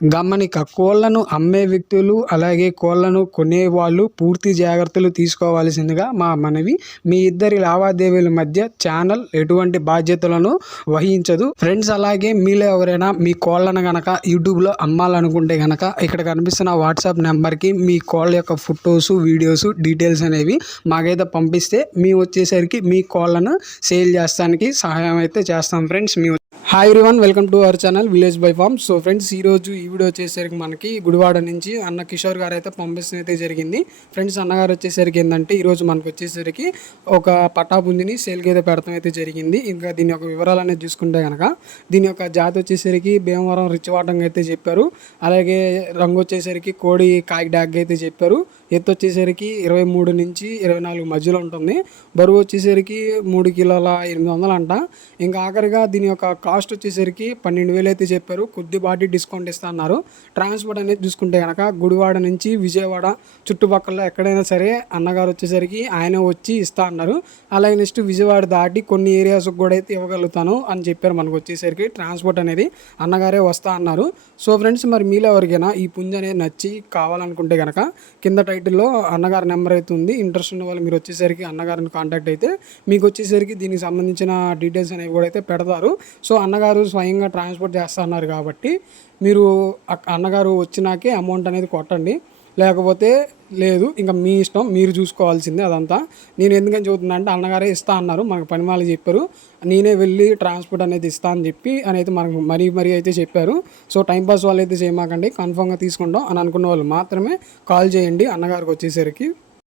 గమనిక కోళ్లను అమ్మే వ్యక్తులు అలాగే కోళ్లను కొనేవాళ్ళు పూర్తి జాగ్రత్తలు తీసుకోవాల్సిందిగా మా మనవి. మీ ఇద్దరి లావాదేవీల మధ్య ఛానల్ ఎటువంటి బాధ్యతలను వహించదు ఫ్రెండ్స్. అలాగే మీలో ఎవరైనా మీ కోళ్లను గనక యూట్యూబ్లో అమ్మాలనుకుంటే గనక ఇక్కడ కనిపిస్తున్న వాట్సాప్ నెంబర్కి మీ కోళ్ళ యొక్క ఫొటోస్ వీడియోస్ డీటెయిల్స్ అనేవి మాకైతే పంపిస్తే మేము వచ్చేసరికి మీ కోళ్లను సేల్ చేస్తానికి సహాయం అయితే చేస్తాం friends. Hi everyone, welcome to our channel village by farm. So friends, ఈరోజు ఈ వీడియో వచ్చేసరికి మనకి గుడివాడ నుంచి అన్న కిషోర్ గారు అయితే పంపిస్తుంది అయితే జరిగింది ఫ్రెండ్స్. అన్నగారు వచ్చేసరికి ఏంటంటే ఈరోజు మనకు వచ్చేసరికి ఒక పట్టాపుంజిని సేల్కి అయితే పెడతాం అయితే జరిగింది. ఇంకా దీని యొక్క వివరాలు అనేది చూసుకుంటే కనుక దీని యొక్క జాతి వచ్చేసరికి భీమవరం రిచ్ వాటంగా అయితే చెప్పారు. అలాగే రంగు వచ్చేసరికి కోడి కాకి డాగ్ అయితే చెప్పారు. ఎత్తు వచ్చేసరికి 23 నుంచి 24 మధ్యలో ఉంటుంది. బరువు వచ్చేసరికి 3 కిలోల 800 అంట. ఇంకా ఆఖరిగా దీని యొక్క కాస్ట్ వచ్చేసరికి 12,000 అయితే చెప్పారు. కొద్దిపాటి డిస్కౌంట్ ఇస్తా అన్నారు. ట్రాన్స్పోర్ట్ అనేది చూసుకుంటే కనుక గుడివాడ నుంచి విజయవాడ చుట్టుపక్కల ఎక్కడైనా సరే అన్నగారు వచ్చేసరికి ఆయన వచ్చి ఇస్తా అన్నారు. అలాగే నెక్స్ట్ విజయవాడ దాటి కొన్ని ఏరియాస్కి కూడా అయితే ఇవ్వగలుగుతాను అని చెప్పారు. మనకు వచ్చేసరికి ట్రాన్స్పోర్ట్ అనేది అన్నగారే వస్తా అన్నారు. సో ఫ్రెండ్స్, మరి మీలో ఎవరికైనా ఈ పుంజ అనేది నచ్చి కావాలనుకుంటే కనుక కింద టైటిల్లో అన్నగారి నెంబర్ అయితే ఉంది. ఇంట్రెస్ట్ ఉన్న వాళ్ళు మీరు వచ్చేసరికి అన్నగారిని కాంటాక్ట్ అయితే మీకు వచ్చేసరికి దీనికి సంబంధించిన డీటెయిల్స్ అనేవి కూడా అయితే పెడతారు. సో అన్నగారు స్వయంగా ట్రాన్స్పోర్ట్ చేస్తా అన్నారు కాబట్టి మీరు అన్నగారు వచ్చినాకే అమౌంట్ అనేది కొట్టండి, లేకపోతే లేదు. ఇంకా మీ ఇష్టం, మీరు చూసుకోవాల్సిందే అదంతా. నేను ఎందుకని చెబుతున్నా అంటే అన్నగారే ఇస్తా అన్నారు, మనకు పని వాళ్ళు చెప్పారు. నేనే వెళ్ళి ట్రాన్స్పోర్ట్ అనేది ఇస్తా అని చెప్పి అయితే మనకు మరీ అయితే చెప్పారు. సో టైంపాస్ వాళ్ళు అయితే చేయమాకండి, కన్ఫామ్గా తీసుకుంటాం అని అనుకున్న వాళ్ళు మాత్రమే కాల్ చేయండి అన్నగారికి వచ్చేసరికి.